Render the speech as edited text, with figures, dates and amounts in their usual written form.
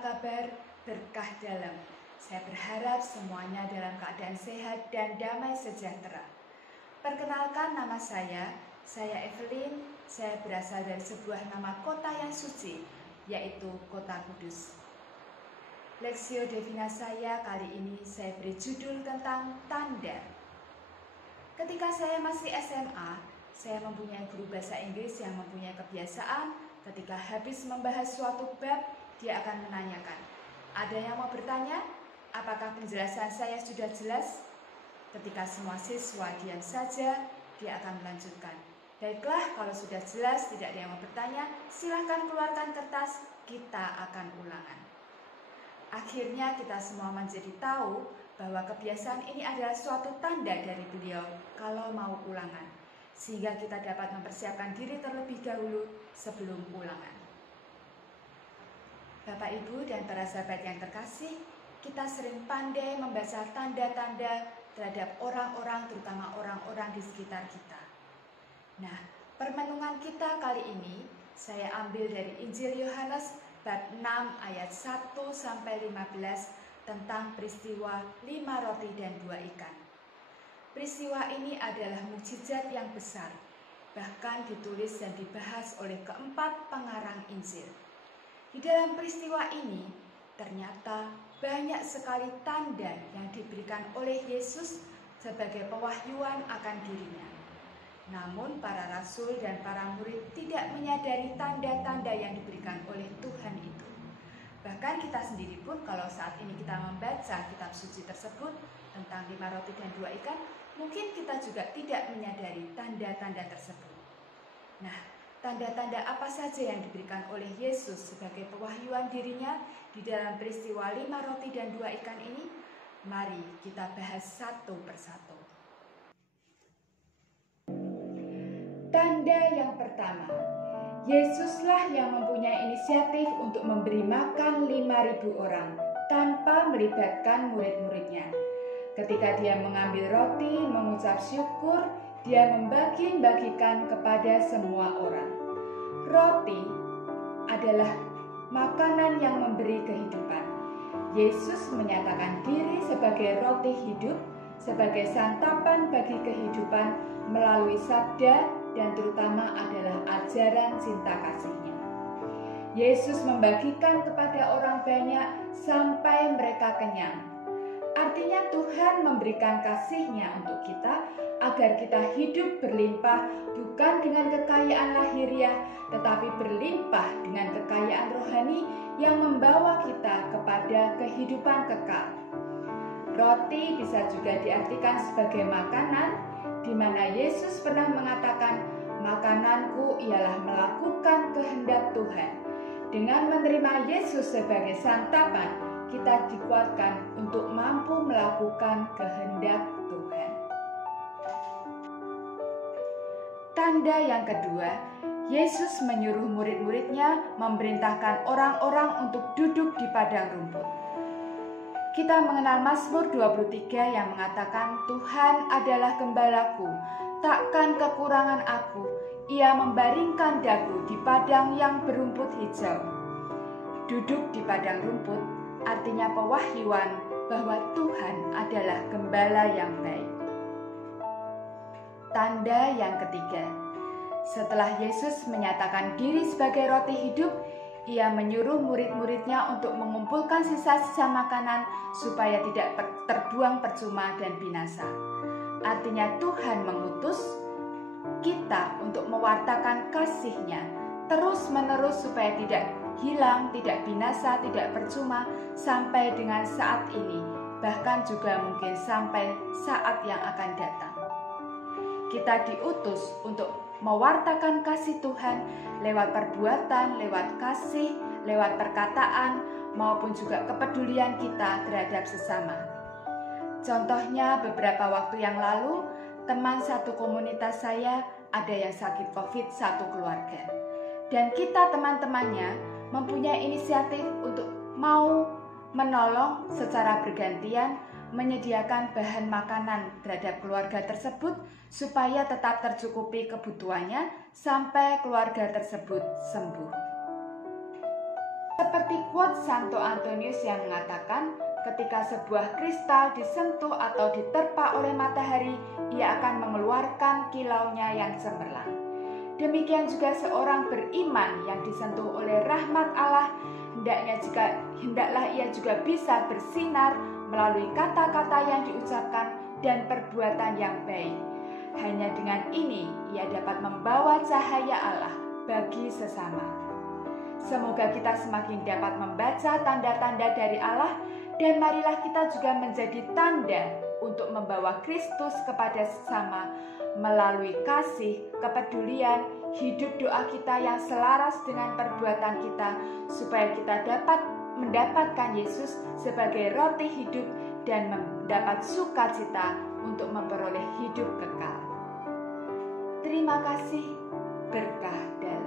kabar? Berkah dalam. Saya berharap semuanya dalam keadaan sehat dan damai sejahtera. Perkenalkan, nama saya Evelyn. Saya berasal dari sebuah nama kota yang suci, yaitu Kota Kudus. Lexio Divina saya kali ini saya beri judul tentang tanda. Ketika saya masih SMA, saya mempunyai guru bahasa Inggris yang mempunyai kebiasaan ketika habis membahas suatu bab, dia akan menanyakan, "Ada yang mau bertanya? Apakah penjelasan saya sudah jelas?" Ketika semua siswa diam saja, dia akan melanjutkan, "Baiklah, kalau sudah jelas, tidak ada yang mau bertanya, silakan keluarkan kertas, kita akan ulangan." Akhirnya kita semua menjadi tahu bahwa kebiasaan ini adalah suatu tanda dari beliau kalau mau ulangan, sehingga kita dapat mempersiapkan diri terlebih dahulu sebelum ulangan. Bapak, Ibu, dan para sahabat yang terkasih, kita sering pandai membaca tanda-tanda terhadap orang-orang, terutama orang-orang di sekitar kita. Nah, permenungan kita kali ini saya ambil dari Injil Yohanes bab 6 ayat 1-15 tentang peristiwa 5 roti dan 2 ikan. Peristiwa ini adalah mukjizat yang besar, bahkan ditulis dan dibahas oleh keempat pengarang Injil. Di dalam peristiwa ini, ternyata banyak sekali tanda yang diberikan oleh Yesus sebagai pewahyuan akan dirinya. Namun para rasul dan para murid tidak menyadari tanda-tanda yang diberikan oleh Tuhan itu. Bahkan kita sendiri pun kalau saat ini kita membaca kitab suci tersebut tentang 5 roti dan 2 ikan, mungkin kita juga tidak menyadari tanda-tanda tersebut. Nah, tanda-tanda apa saja yang diberikan oleh Yesus sebagai pewahyuan dirinya di dalam peristiwa 5 roti dan 2 ikan ini? Mari kita bahas satu persatu. Tanda yang pertama, Yesuslah yang mempunyai inisiatif untuk memberi makan 5.000 orang tanpa melibatkan murid-muridnya. Ketika dia mengambil roti, mengucap syukur, dia membagi-bagikan kepada semua orang. Roti adalah makanan yang memberi kehidupan. Yesus menyatakan diri sebagai roti hidup, sebagai santapan bagi kehidupan melalui sabda dan terutama adalah ajaran cinta kasih-Nya. Yesus membagikan kepada orang banyak sampai mereka kenyang. Artinya Tuhan memberikan kasih-Nya untuk kita agar kita hidup berlimpah bukan dengan kekayaan lahiriah tetapi berlimpah dengan kekayaan rohani yang membawa kita kepada kehidupan kekal. Roti bisa juga diartikan sebagai makanan, di mana Yesus pernah mengatakan, "Makananku ialah melakukan kehendak Tuhan." Dengan menerima Yesus sebagai santapan, kita dikuatkan untuk mampu melakukan kehendak Tuhan. Tanda yang kedua, Yesus menyuruh murid-muridnya memerintahkan orang-orang untuk duduk di padang rumput. Kita mengenal Mazmur 23 yang mengatakan, "Tuhan adalah gembalaku, takkan kekurangan aku. Ia membaringkan dagu di padang yang berumput hijau." Duduk di padang rumput artinya pewahyuan bahwa Tuhan adalah gembala yang baik. Tanda yang ketiga, setelah Yesus menyatakan diri sebagai roti hidup, Ia menyuruh murid-muridnya untuk mengumpulkan sisa-sisa makanan supaya tidak terbuang percuma dan binasa. Artinya Tuhan mengutus kita untuk mewartakan kasih-Nya terus-menerus supaya tidak hilang, tidak binasa, tidak percuma sampai dengan saat ini, bahkan juga mungkin sampai saat yang akan datang. Kita diutus untuk mewartakan kasih Tuhan lewat perbuatan, lewat kasih, lewat perkataan, maupun juga kepedulian kita terhadap sesama. Contohnya beberapa waktu yang lalu, teman satu komunitas saya ada yang sakit COVID satu keluarga. Dan kita teman-temannya mempunyai inisiatif untuk mau menolong secara bergantian menyediakan bahan makanan terhadap keluarga tersebut supaya tetap tercukupi kebutuhannya sampai keluarga tersebut sembuh. Seperti quote Santo Antonius yang mengatakan, ketika sebuah kristal disentuh atau diterpa oleh matahari, ia akan mengeluarkan kilaunya yang cemerlang. Demikian juga seorang beriman yang disentuh oleh rahmat Allah, hendaklah ia juga bisa bersinar melalui kata-kata yang diucapkan dan perbuatan yang baik. Hanya dengan ini ia dapat membawa cahaya Allah bagi sesama. Semoga kita semakin dapat membaca tanda-tanda dari Allah, dan marilah kita juga menjadi tanda untuk membawa Kristus kepada sesama melalui kasih, kepedulian, hidup doa kita yang selaras dengan perbuatan kita, supaya kita dapat mendapatkan Yesus sebagai roti hidup dan mendapat sukacita untuk memperoleh hidup kekal. Terima kasih, berkah dan